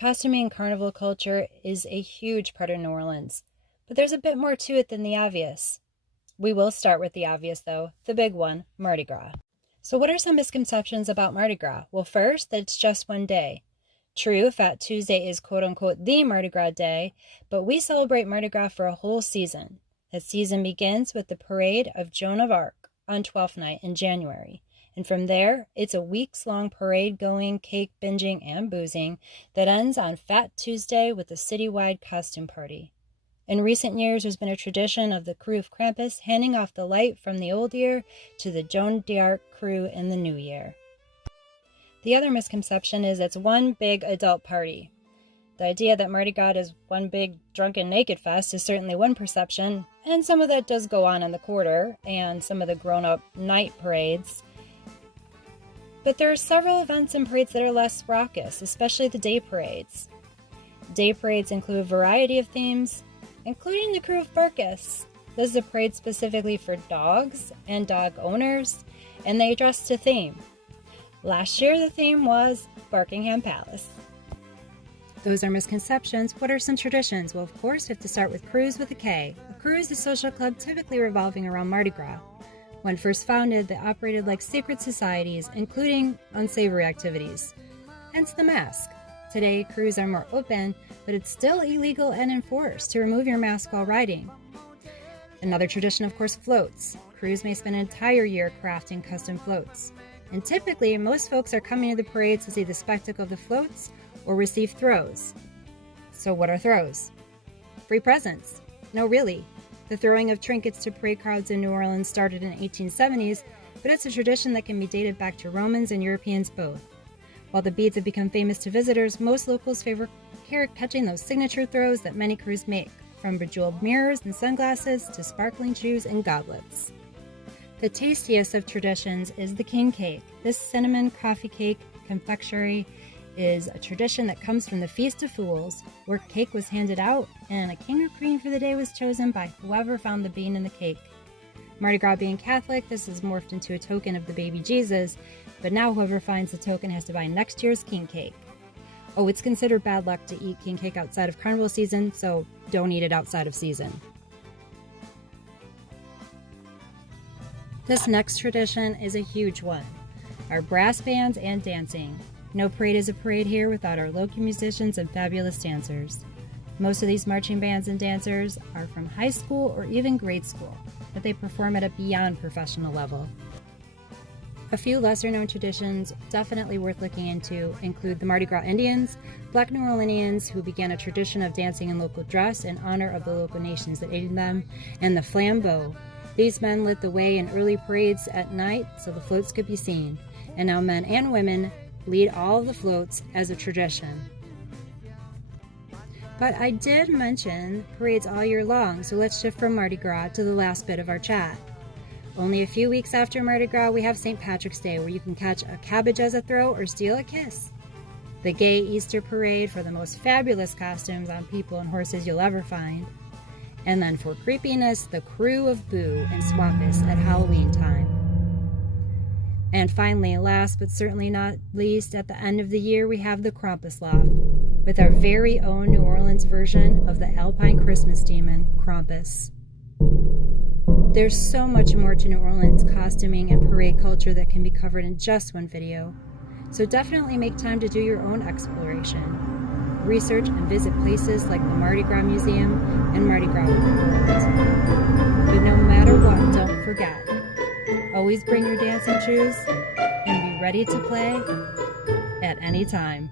Costuming and carnival culture is a huge part of New Orleans, but there's a bit more to it than the obvious. We will start with the obvious, though, the big one, Mardi Gras. So what are some misconceptions about Mardi Gras? Well, first, that it's just one day. True, Fat Tuesday is quote-unquote the Mardi Gras day, but we celebrate Mardi Gras for a whole season. That season begins with the Parade of Joan of Arc on 12th night in January. And from there, it's a weeks-long parade-going, cake binging, and boozing that ends on Fat Tuesday with a citywide costume party. In recent years, there's been a tradition of the crew of Krampus handing off the light from the old year to the Joan d'Arc crew in the new year. The other misconception is it's one big adult party. The idea that Mardi Gras is one big drunken naked fest is certainly one perception, and some of that does go on in the quarter and some of the grown-up night parades. But there are several events and parades that are less raucous, especially the day parades. Day parades include a variety of themes, including the Crew of Barkus. This is a parade specifically for dogs and dog owners, and they addressed a theme. Last year, the theme was Barkingham Palace. Those are misconceptions. What are some traditions? Well, of course, we have to start with Crews with a K. A crew is a social club typically revolving around Mardi Gras. When first founded, they operated like secret societies, including unsavory activities. Hence the mask. Today, crews are more open, but it's still illegal and enforced to remove your mask while riding. Another tradition, of course, floats. Crews may spend an entire year crafting custom floats. And typically, most folks are coming to the parades to see the spectacle of the floats or receive throws. So what are throws? Free presents. No, really. The throwing of trinkets to parade crowds in New Orleans started in the 1870s, but it's a tradition that can be dated back to Romans and Europeans both. While the beads have become famous to visitors, most locals favor catching those signature throws that many crews make, from bejeweled mirrors and sunglasses to sparkling shoes and goblets. The tastiest of traditions is the king cake. This cinnamon coffee cake confectionery is a tradition that comes from the Feast of Fools, where cake was handed out and a king or queen for the day was chosen by whoever found the bean in the cake. Mardi Gras being Catholic, this has morphed into a token of the baby Jesus, but now whoever finds the token has to buy next year's king cake. Oh, it's considered bad luck to eat king cake outside of carnival season, so don't eat it outside of season. This next tradition is a huge one, our brass bands and dancing. No parade is a parade here without our local musicians and fabulous dancers. Most of these marching bands and dancers are from high school or even grade school, but they perform at a beyond professional level. A few lesser-known traditions definitely worth looking into include the Mardi Gras Indians, Black New Orleanians who began a tradition of dancing in local dress in honor of the local nations that aided them, and the flambeaux. These men lit the way in early parades at night so the floats could be seen, and now men and women lead all of the floats as a tradition. But I did mention parades all year long, so let's shift from Mardi Gras to the last bit of our chat. Only a few weeks after Mardi Gras, we have St. Patrick's Day, where you can catch a cabbage as a throw or steal a kiss. The gay Easter parade for the most fabulous costumes on people and horses you'll ever find. And then for creepiness, the crew of Boo and Swampus at Halloween time. And finally, last but certainly not least, at the end of the year, we have the Krampuslauf, with our very own New Orleans version of the Alpine Christmas demon, Krampus. There's so much more to New Orleans costuming and parade culture that can be covered in just one video, so definitely make time to do your own exploration. Research and visit places like the Mardi Gras Museum and Mardi Gras World. But no matter what, don't forget, always bring your dancing shoes and be ready to play at any time.